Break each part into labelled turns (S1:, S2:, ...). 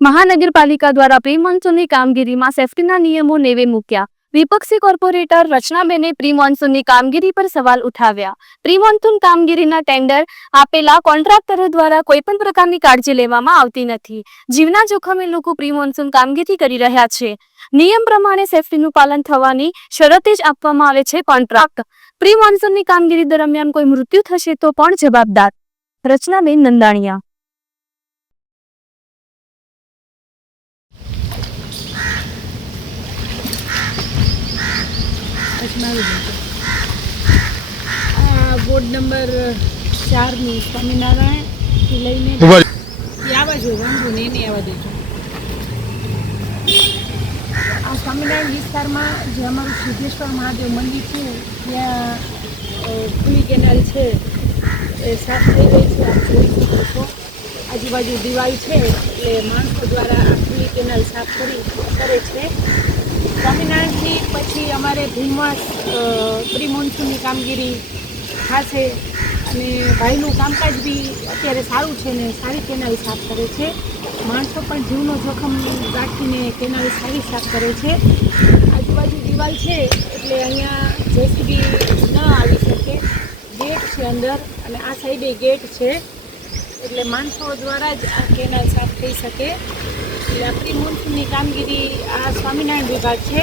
S1: મહાનગરપાલિકા દ્વારા પ્રી મોન્સૂનની કામગીરીમાં સેફટીના નિયમો નેવે મૂક્યા. વિપક્ષી કોર્પોરેટર રચનાબેને પ્રી મોન્સૂનની કામગીરી પર સવાલ ઉઠાવ્યા. પ્રી મોન્સૂન કામગીરીના ટેન્ડર આપેલા કોન્ટ્રાક્ટરો દ્વારા કોઈપણ પ્રકારની કાળજી લેવામાં આવતી નથી. જીવના જોખમે લોકો પ્રી મોન્સૂન કામગીરી કરી રહ્યા છે. નિયમ પ્રમાણે સેફટીનું પાલન થવાની શરતે જ આપવામાં આવે છે કોન્ટ્રાક્ટ. પ્રી મોન્સૂનની કામગીરી દરમિયાન કોઈ મૃત્યુ થશે તો પણ જવાબદાર. રચનાબેન નંદાણીયા.
S2: વોર્ડ નંબર ચારની સ્વામિનારાયણથી લઈને
S3: ઊભા
S2: એ આવવા જોઈએ વાંધો નહીં એને આવવા દેજો આ સ્વામિનારાયણ વિસ્તારમાં જે અમારું સિદ્ધેશ્વર મહાદેવ મંદિર છે ત્યાં અ, ખુલ્લી કેનાલ છે એ સાફ થઈ ગઈ છે આપ જોઈ શકો છો આજુબાજુ દિવાલ છે એટલે માણસો દ્વારા આ ખુલ્લી કેનાલ સાફ કરી કરે છે. સ્વામિનારાયણથી પછી અમારે ભીમવાસ પ્રી મોન્સૂનની કામગીરી થશે અને ભાઈનું કામકાજ બી અત્યારે સારું છે ને સારી કેનાલ સાફ કરે છે. માણસો પણ જીવનો જોખમ રાખીને કેનાલ સારી સાફ કરે છે. આજુબાજુ દિવાલ છે એટલે અહીંયા જેસીબી ન આવી શકે. ગેટ છે અંદર અને આ સાઈડે ગેટ છે. એટલે માણસો દ્વારા જ આ કેનાલ સાફ થઈ શકે. એટલે પ્રી મોન્સૂનની કામગીરી આ સ્વામિનારાયણ વિભાગ છે.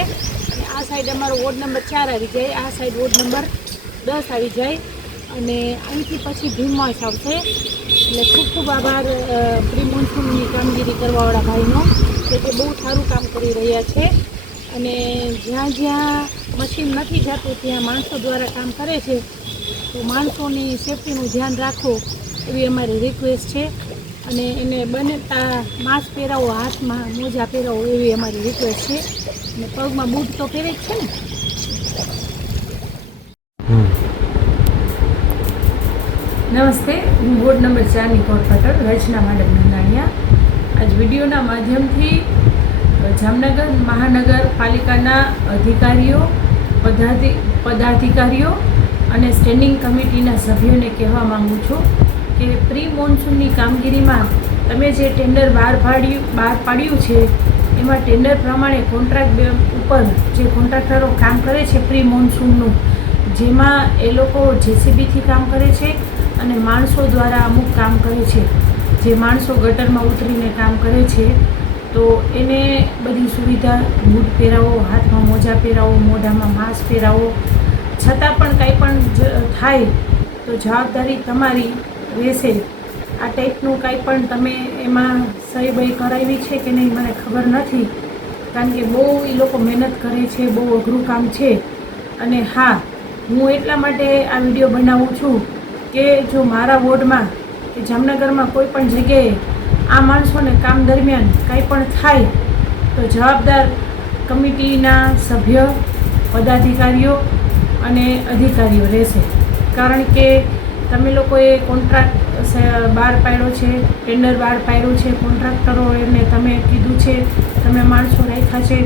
S2: અને આ સાઈડ અમારો વોર્ડ નંબર ચાર આવી જાય. આ સાઈડ વોર્ડ નંબર દસ આવી જાય. અને અહીંથી પછી ભીમવાસ આવશે. એટલે ખૂબ ખૂબ આભાર પ્રી મોન્સૂનની કામગીરી કરવાવાળા ભાઈનો, કે તે બહુ સારું કામ કરી રહ્યા છે. અને જ્યાં જ્યાં મશીન નથી જતું, ત્યાં માણસો દ્વારા કામ કરે છે. તો માણસોની સેફટીનું ધ્યાન રાખો, એવી અમારી રિક્વેસ્ટ છે. અને એને બને તા માસ્ક પહેરાવો, હાથમાં મોજા પહેરાવો એવી અમારી રિક્વેસ્ટ છે. અને પગમાં બૂટ તો પહેરે જ છે ને. નમસ્તે, હું વોર્ડ નંબર ચારની કોર્પોરેટર રચના માટે નંદાણીયા. આજ વિડીયોના માધ્યમથી જામનગર મહાનગરપાલિકાના અધિકારીઓ પદાધિ પદાધિકારીઓ અને સ્ટેન્ડિંગ કમિટીના સભ્યોને કહેવા માગું છું. કે પ્રી મોન્સૂનની કામગીરીમાં તમે જે ટેન્ડર બહાર પાડ્યું બહાર પાડ્યું છે, એમાં ટેન્ડર પ્રમાણે કોન્ટ્રાક્ટ ઉપર જે કોન્ટ્રાક્ટરો કામ કરે છે પ્રી મોન્સૂનનું જેમાં એ લોકો જેસીબીથી કામ કરે છે અને માણસો દ્વારા અમુક કામ કરે છે. જે માણસો ગટરમાં ઉતરીને કામ કરે છે, તો એને બધી સુવિધા, બૂટ પહેરાવો, હાથમાં મોજા પહેરાવો, મોઢામાં માસ્ક પહેરાવો. છતાં પણ કાંઈ પણ થાય, તો જવાબદારી તમારી રહેશે આ ટાઈપનું કાંઈ પણ તમે એમાં સહી બહી કરાવી છે કે નહીં, મને ખબર નથી. કારણ કે બહુ એ લોકો મહેનત કરે છે, બહુ અઘરું કામ છે. અને હા, હું એટલા માટે આ વીડિયો બનાવું છું કે જો મારા વોર્ડમાં કે જામનગરમાં કોઈ પણ જગ્યાએ આ માણસોને કામ દરમિયાન કાંઈ પણ થાય, તો જવાબદાર કમિટીના સભ્ય, પદાધિકારીઓ અને અધિકારીઓ રહેશે. કારણ કે તમે લોકોએ કોન્ટ્રાક્ટ બહાર પાડ્યો છે ટેન્ડર બહાર પાડ્યું છે કોન્ટ્રાક્ટરો એમને તમે કીધું છે, તમે માણસો રાખ્યા છે.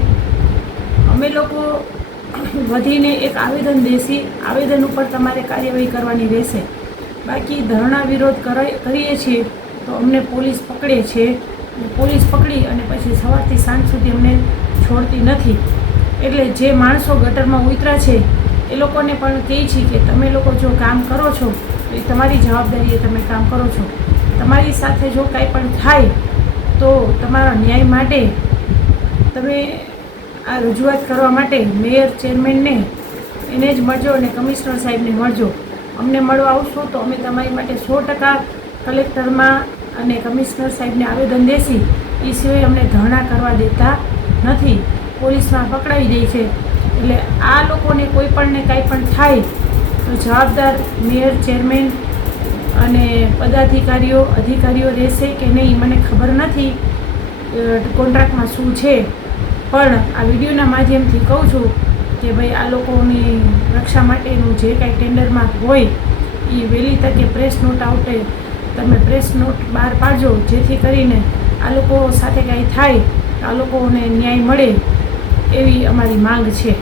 S2: અમે લોકો વધીને એક આવેદન દેશી, આવેદન ઉપર તમારે કાર્યવાહી કરવાની રહેશે. બાકી ધરણા વિરોધ કરીએ છીએ તો અમને પોલીસ પકડે છે. પોલીસ પકડી અને પછી સવારથી સાંજ સુધી અમને છોડતી નથી. એટલે જે માણસો ગટરમાં ઉતરા છે, એ લોકોને પણ કહે છે કે તમે લોકો જો કામ કરો છો એ તમારી જવાબદારીએ તમે કામ કરો છો. તમારી સાથે જો કાંઈ પણ થાય, તો તમારા ન્યાય માટે તમે આ રજૂઆત કરવા માટે મેયર, ચેરમેનને એને જ મળજો અને કમિશનર સાહેબને મળજો. અમને મળવા આવશો તો અમે તમારી માટે સો ટકા કલેક્ટરમાં અને કમિશનર સાહેબને આવેદન દેશી. એ સિવાય અમને ધરણા કરવા દેતા નથી. પોલીસમાં પકડાવી દે છે. એટલે આ લોકોને કોઈ પણને કાંઈ પણ થાય જવાબદાર મેયર, ચેરમેન અને પદાધિકારીઓ, અધિકારીઓ રહેશે કે નહીં, મને ખબર નથી કોન્ટ્રાક્ટમાં શું છે. પણ આ વિડીયોના માધ્યમથી કહું છું કે ભાઈ, આ લોકોની રક્ષા માટેનું જે કાંઈ ટેન્ડરમાં હોય એ વહેલી તકે પ્રેસ નોટ આવટે તમે પ્રેસ નોટ બહાર પાડજો, જેથી કરીને આ લોકો સાથે કાંઈ થાય, આ લોકોને ન્યાય મળે એવી અમારી માંગ છે.